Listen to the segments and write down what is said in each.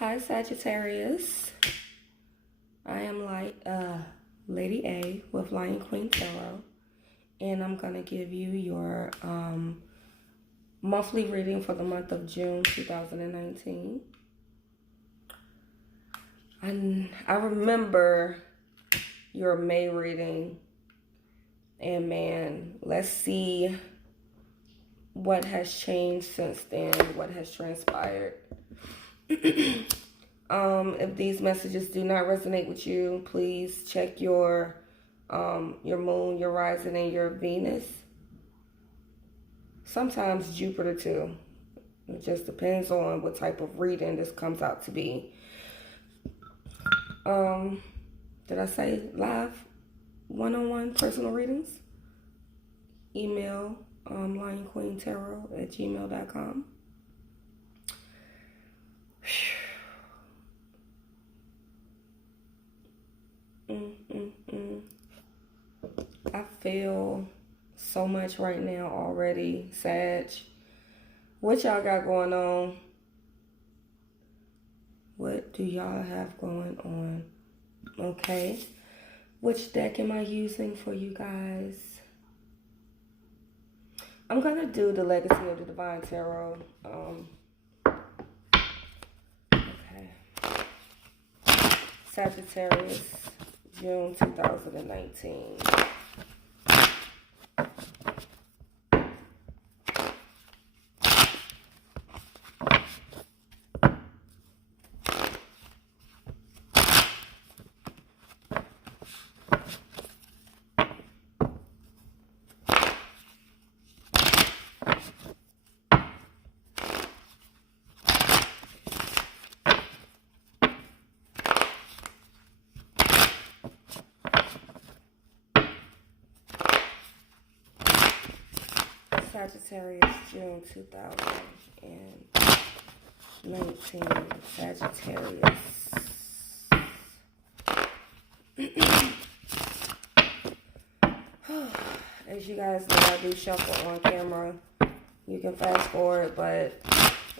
Hi, Sagittarius. I am Lady A with Lion Queen Tarot, and I'm going to give you your monthly reading for the month of June 2019. I remember your May reading, and man, let's see what has changed since then, what has transpired. If these messages do not resonate with you, please check your moon, your rising, and your Venus. Sometimes Jupiter too. It just depends on what type of reading this comes out to be. Did I say live one-on-one personal readings? Email lionqueentarot@gmail.com. I feel so much right now already, Sag. What y'all got going on? What do y'all have going on? Okay. Which deck am I using for you guys? I'm going to do the Legacy of the Divine Tarot. Okay. Sagittarius, June 2019. Sagittarius, June 2019. Sagittarius. As you guys know, I do shuffle on camera. You can fast forward, but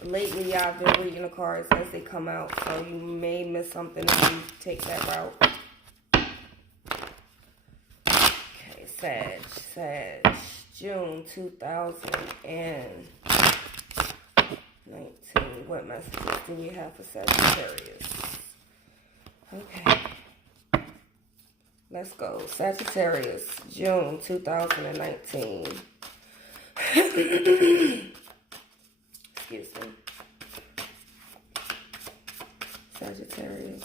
lately I've been reading the cards as they come out, so you may miss something if you take that route. Okay, Sag. June 2019. What messages do we have for Sagittarius? Okay. Let's go. Sagittarius, June 2019. Excuse me. Sagittarius,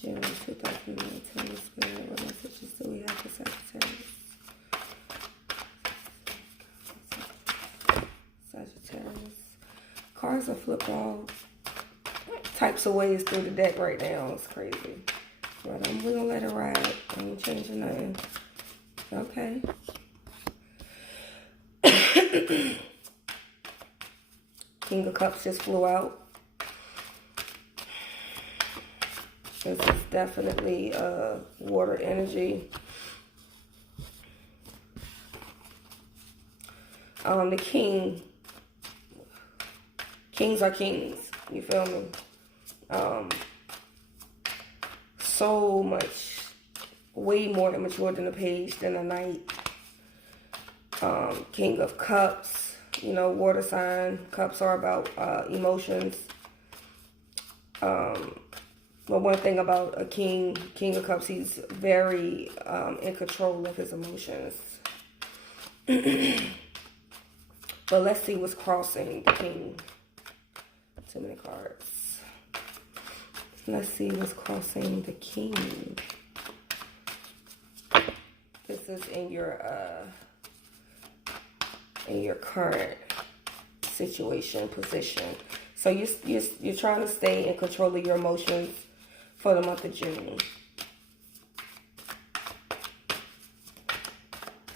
June 2019. What messages do we have for Sagittarius? Sagittarius. Cards are flipped all types of ways through the deck right now. It's crazy. But we're going to let it ride. I ain't changing nothing. Okay. King of Cups just flew out. This is definitely water energy. The king. Kings are kings. You feel me? So much, way more immature than a page, than a knight. King of Cups, you know, water sign. Cups are about emotions. But one thing about a king of Cups, he's very in control of his emotions. But let's see what's crossing the king. Too many cards. Let's see what's crossing the king. This is in your current situation, position. So you're trying to stay in control of your emotions for the month of June.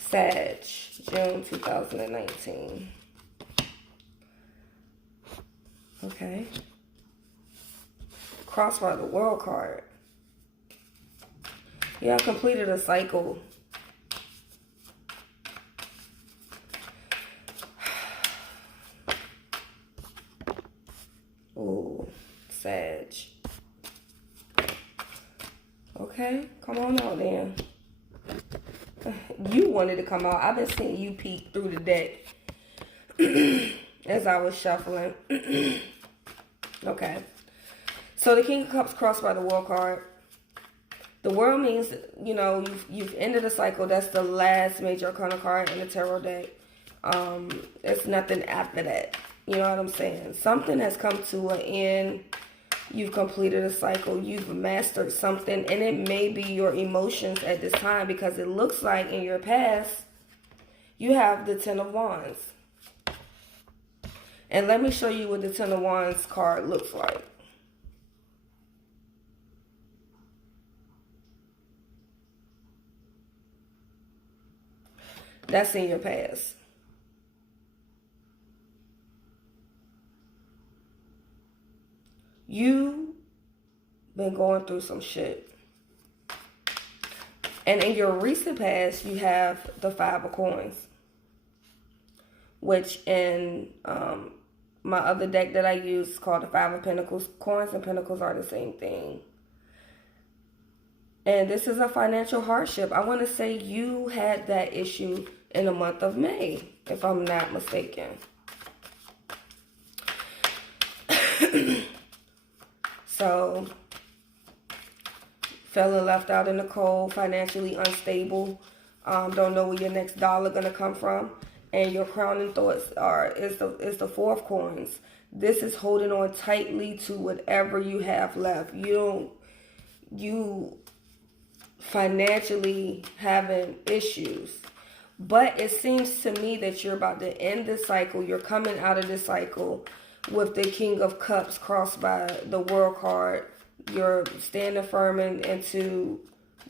Sag, June 2019. Okay. Crossfire the World card. Yeah, I completed a cycle. Ooh, Sag. Okay, come on out then. You wanted to come out. I've been seeing you peek through the deck as I was shuffling. Okay. So the King of Cups crossed by the World card. The World means, you know, you've ended a cycle. That's the last major arcana card in the tarot deck. It's nothing after that. You know what I'm saying? Something has come to an end. You've completed a cycle. You've mastered something. And it may be your emotions at this time, because it looks like in your past, you have the Ten of Wands. And let me show you what the Ten of Wands card looks like. That's in your past. You been going through some shit. And in your recent past, you have the Five of Coins, which in my other deck that I use is called the Five of Pentacles. Coins and Pentacles are the same thing. And this is a financial hardship. I want to say you had that issue in the month of May, if I'm not mistaken. So, feeling left out in the cold, financially unstable, don't know where your next dollar gonna come from, and your crowning thoughts is the Four of Coins. This is holding on tightly to whatever you have left. You financially having issues, but it seems to me that you're about to end this cycle. You're coming out of this cycle with the King of Cups crossed by the World card. You're standing firm into,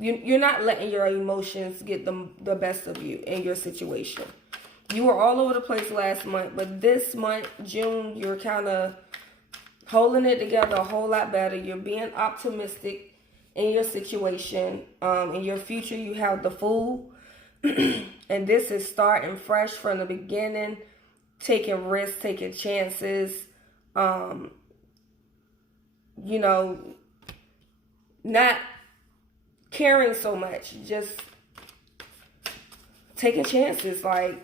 you're not letting your emotions get the best of you in your situation. You were all over the place last month, but this month, June, you're kind of holding it together a whole lot better. You're being optimistic in your situation. In your future, you have the Fool. And this is starting fresh from the beginning, taking risks, taking chances, you know, not caring so much, just taking chances. Like,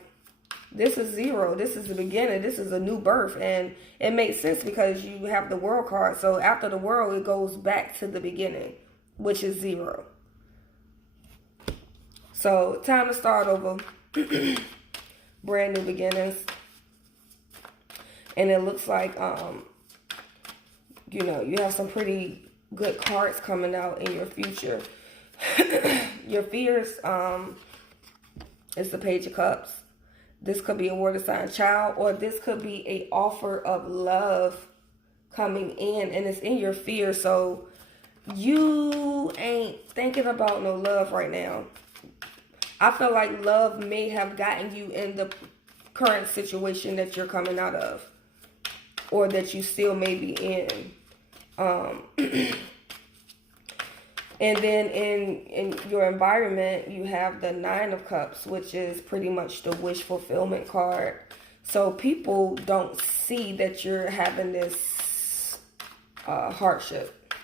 this is zero. This is the beginning. This is a new birth. And it makes sense because you have the World card. So after the World, it goes back to the beginning, which is zero. So time to start over. Brand new beginnings. And it looks like, you know, you have some pretty good cards coming out in your future. Your fears is the Page of Cups. This could be a water sign child, or this could be a offer of love coming in, and it's in your fear. So you ain't thinking about no love right now. I feel like love may have gotten you in the current situation that you're coming out of, or that you still may be in. And then in your environment, you have the Nine of Cups, which is pretty much the wish fulfillment card. So people don't see that you're having this hardship.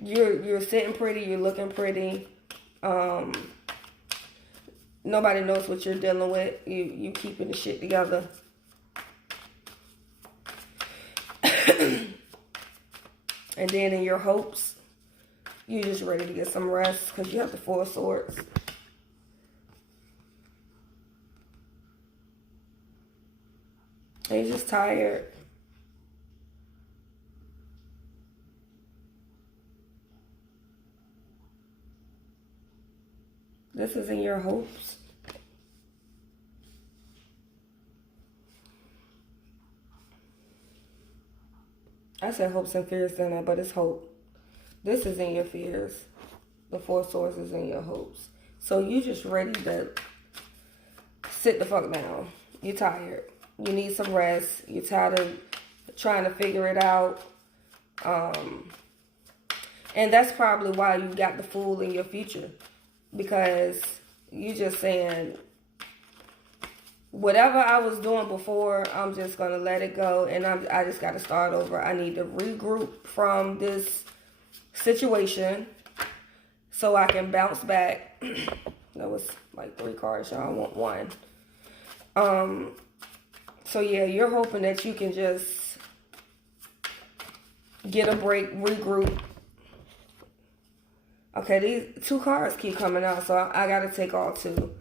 You're sitting pretty, you're looking pretty. Nobody knows what you're dealing with. You keeping the shit together. And then in your hopes, you're just ready to get some rest because you have the Four of Swords. And you're just tired. This is in your hopes. I said hopes and fears in it, but it's hope. This is in your fears. The Four of Swords is in your hopes. So you just ready to sit the fuck down. You're tired. You need some rest. You're tired of trying to figure it out. And that's probably why you got the Fool in your future. Because you just saying, whatever I was doing before, I'm just going to let it go. And I just got to start over. I need to regroup from this situation so I can bounce back. That was like 3 cards, y'all. I want 1. So yeah, you're hoping that you can just get a break, regroup. Okay, these 2 cards keep coming out, so I got to take all 2.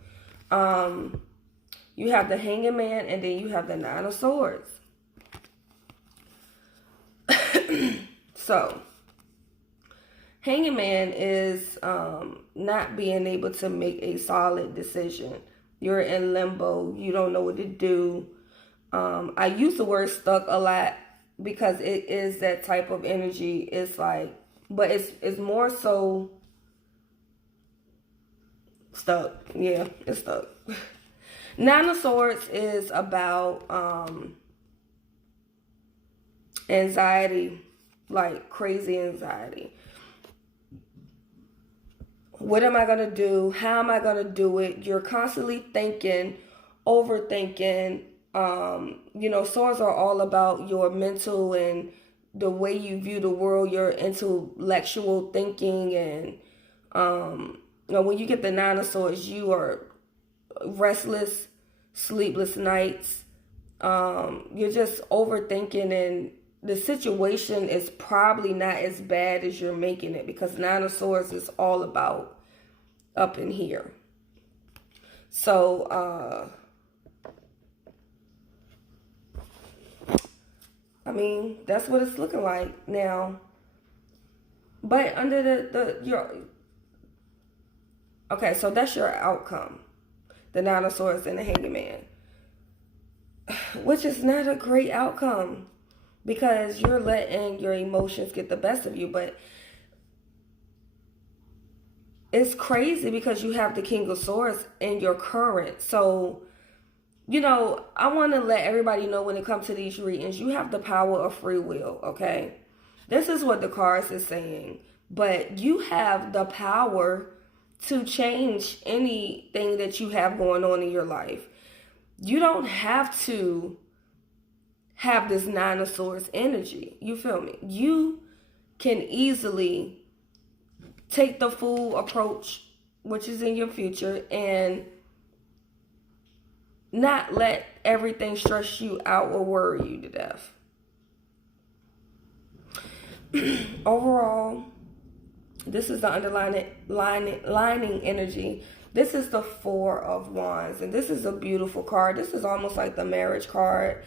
You have the Hanging Man, and then you have the 9 of Swords. So, Hanging Man is not being able to make a solid decision. You're in limbo. You don't know what to do. I use the word stuck a lot because it is that type of energy. It's like, but it's more so stuck. Yeah, it's stuck. 9 of Swords is about anxiety, like crazy anxiety. What am I going to do? How am I going to do it? You're constantly thinking, overthinking. You know, swords are all about your mental and the way you view the world, your intellectual thinking. And, you know, when you get the 9 of Swords, you are restless, sleepless nights. You're just overthinking, and the situation is probably not as bad as you're making it, because 9 of Swords is all about up in here. So, I mean, that's what it's looking like now. But under okay, so that's your outcome. The 9 of Swords and the Hanging Man. Which is not a great outcome, because you're letting your emotions get the best of you. But it's crazy because you have the King of Swords in your current. So, you know, I want to let everybody know, when it comes to these readings, you have the power of free will, okay? This is what the cards is saying. But you have the power to change anything that you have going on in your life. You don't have to have this 9 of Swords energy. You feel me? You can easily take the Fool approach, which is in your future, and not let everything stress you out or worry you to death. Overall, this is the lining energy. This is the 4 of Wands, and this is a beautiful card. This is almost like the marriage card,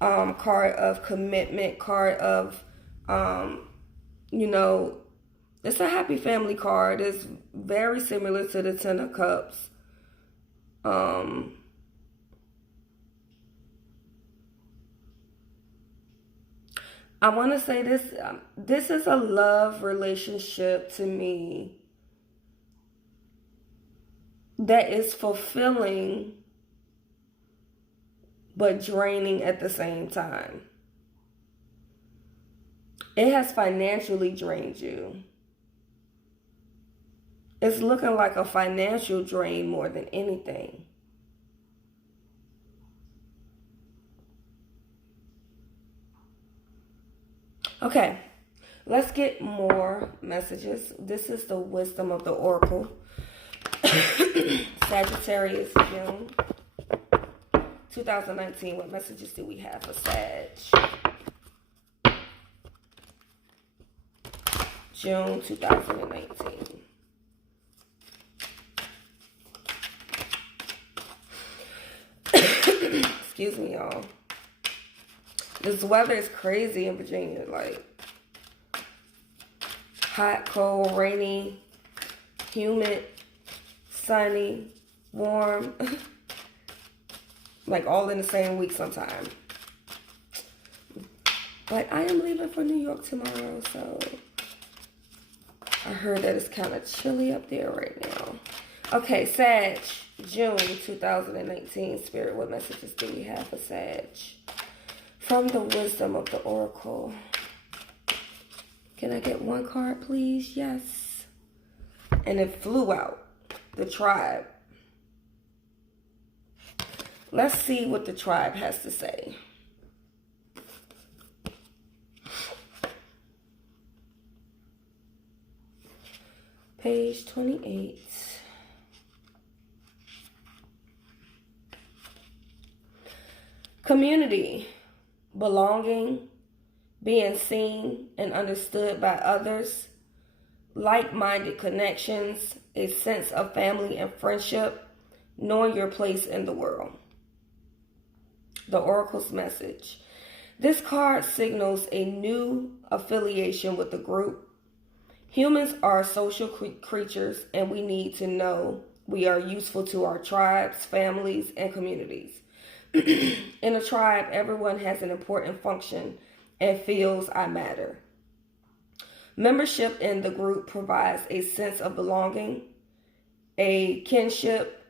card of commitment, card of, you know, it's a happy family card. It's very similar to the 10 of Cups. I want to say this. This is a love relationship to me that is fulfilling but draining at the same time. It has financially drained you. It's looking like a financial drain more than anything. Okay, let's get more messages. This is the wisdom of the Oracle. Sagittarius, June 2019. What messages do we have for Sag? June 2019. Excuse me, y'all. This weather is crazy in Virginia. Like, hot, cold, rainy, humid, sunny, warm. Like, all in the same week sometime. But I am leaving for New York tomorrow, so I heard that it's kind of chilly up there right now. Okay, Sag, June 2019. Spirit, what messages do we have for Sag? From the wisdom of the Oracle. Can I get one card, please? Yes. And it flew out. The Tribe. Let's see what the tribe has to say. Page 28. Community, belonging, being seen and understood by others, like-minded connections, a sense of family and friendship, knowing your place in the world. The Oracle's message. This card signals a new affiliation with the group. Humans are social creatures, and we need to know we are useful to our tribes, families, and communities. In a tribe, everyone has an important function and feels I matter. Membership in the group provides a sense of belonging, a kinship,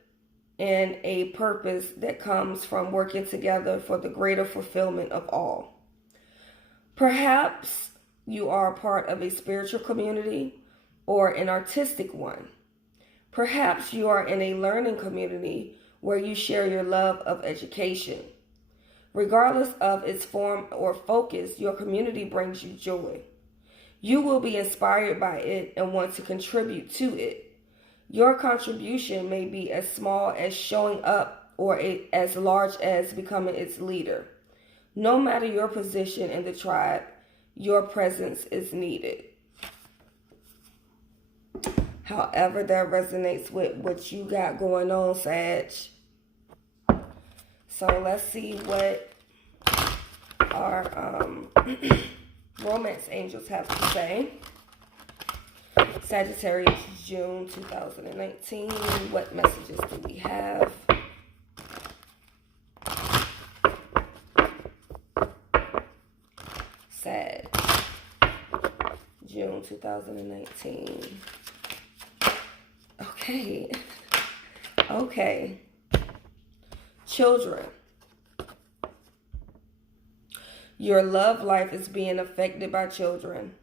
and a purpose that comes from working together for the greater fulfillment of all. Perhaps you are a part of a spiritual community or an artistic one. Perhaps you are in a learning community where you share your love of education. Regardless of its form or focus, your community brings you joy. You will be inspired by it and want to contribute to it. Your contribution may be as small as showing up or as large as becoming its leader. No matter your position in the tribe, your presence is needed. However that resonates with what you got going on, Sag. So let's see what our romance angels have to say. Sagittarius, June 2019. What messages do we have? Sag, June 2019. Okay. Okay. Children. Your love life is being affected by children.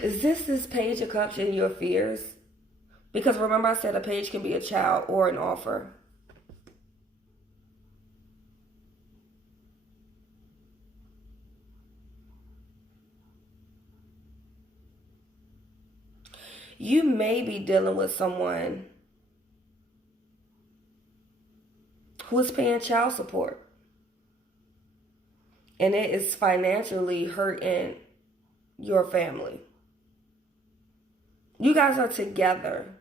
Is this Page of Cups in your fears? Because remember I said a page can be a child or an offer. You may be dealing with someone who is paying child support, and it is financially hurting your family. You guys are together.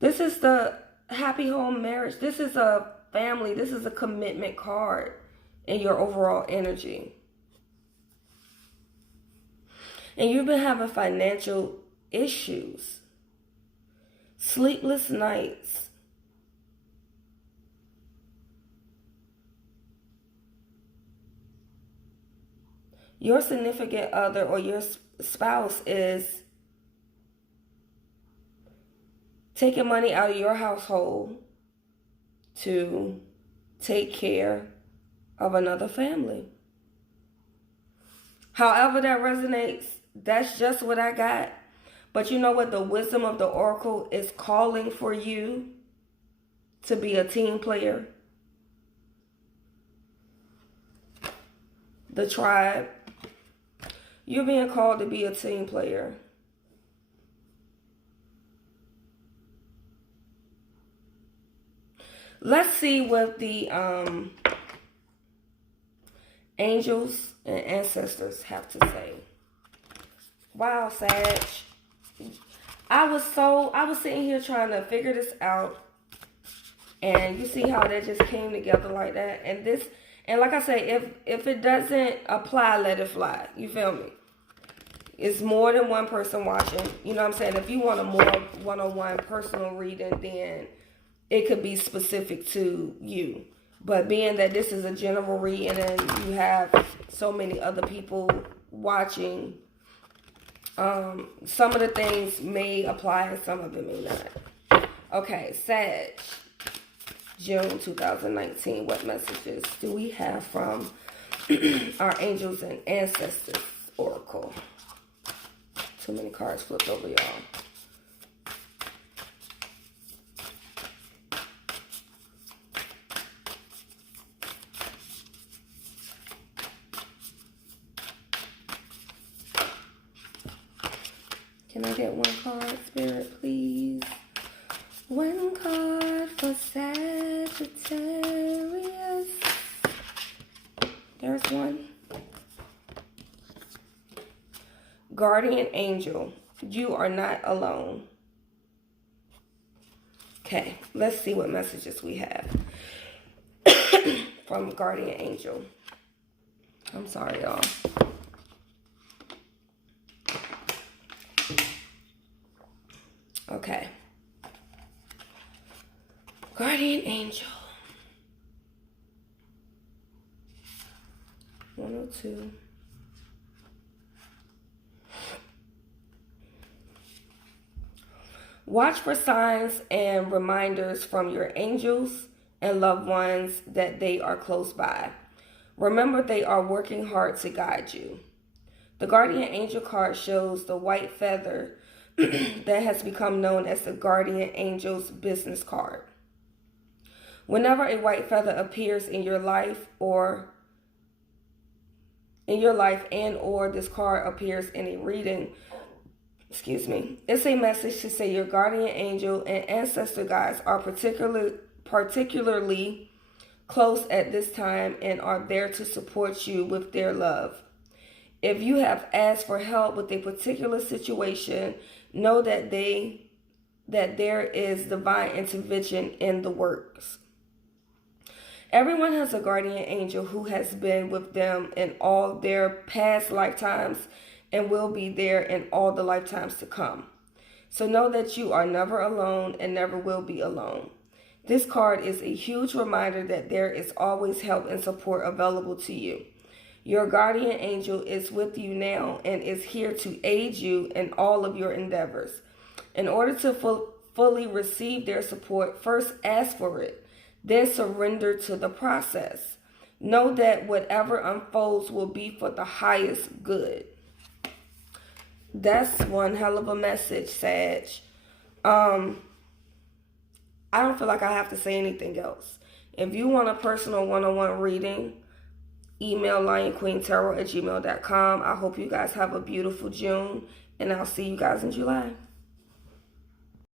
This is the happy home marriage. This is a family. This is a commitment card in your overall energy. And you've been having financial issues, sleepless nights. Your significant other or your spouse is taking money out of your household to take care of another family. However that resonates, that's just what I got. But you know what? The wisdom of the oracle is calling for you to be a team player. The tribe. You're being called to be a team player. Let's see what the angels and ancestors have to say. Wow, Sag. I was sitting here trying to figure this out. And you see how that just came together like that. And like I say, if it doesn't apply, let it fly. You feel me? It's more than one person watching. You know what I'm saying? If you want a more one-on-one personal reading, then it could be specific to you. But being that this is a general reading and you have so many other people watching, some of the things may apply and some of it may not. Okay, Sag. June 2019. What messages do we have from our angels and ancestors oracle? Too many cards flipped over, y'all. Can I get one card, Spirit, please? One card for Sagittarius. There's one. Guardian angel, you are not alone. Okay, let's see what messages we have from Guardian angel. I'm sorry, y'all. Okay. Guardian angel. 102. Watch for signs and reminders from your angels and loved ones that they are close by. Remember, they are working hard to guide you. The Guardian Angel card shows the white feather that has become known as the Guardian Angel's business card. Whenever a white feather appears in your life and or this card appears in a reading, it's a message to say your guardian angel and ancestor guides are particularly close at this time and are there to support you with their love. If you have asked for help with a particular situation, know that there is divine intervention in the works. Everyone has a guardian angel who has been with them in all their past lifetimes and will be there in all the lifetimes to come. So know that you are never alone and never will be alone. This card is a huge reminder that there is always help and support available to you. Your guardian angel is with you now and is here to aid you in all of your endeavors. In order to fully receive their support, first ask for it. Then surrender to the process. Know that whatever unfolds will be for the highest good. That's one hell of a message, Sag. I don't feel like I have to say anything else. If you want a personal one-on-one reading, email lionqueentarot@gmail.com. I hope you guys have a beautiful June, and I'll see you guys in July.